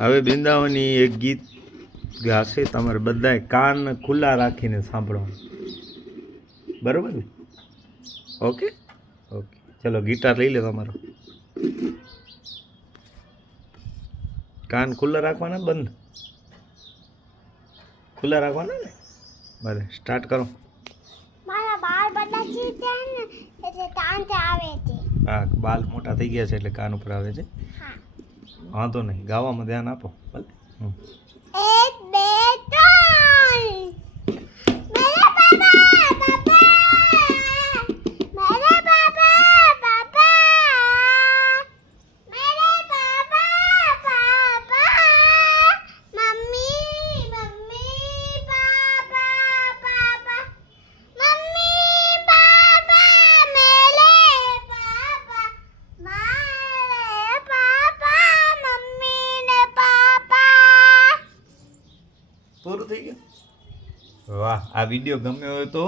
હવે બિંદાવની એક ગીત ગાશે, તમારે બધાએ કાન ખુલ્લા રાખીને સાંભળવાનું, બરોબર ને? ઓકે ઓકે, ચલો ગિટાર લઈ લો તમારો. કાન ખુલ્લા રાખવાના, બંધ ખુલ્લા રાખવાના ને? ભલે સ્ટાર્ટ કરો. મારા બાલ બધા ચીતે ને એટલે કાન તે આવે છે. હા, બાલ મોટા થઈ ગયા છે એટલે કાન ઉપર આવે છે. હા, વાંધો નહીં, ગાવામાં ધ્યાન આપો. ભલે. 1 2 3 મેરે પાપા પાપા મેરે પાપા પાપા મમ્મી મમ્મી પાપા પાપા મમ્મી પાપા મેરે પાપા મારે પાપા મમ્મી ને પાપા. પૂરું થઈ ગયું. વાહ, આ વિડીયો ગમ્યો હોય તો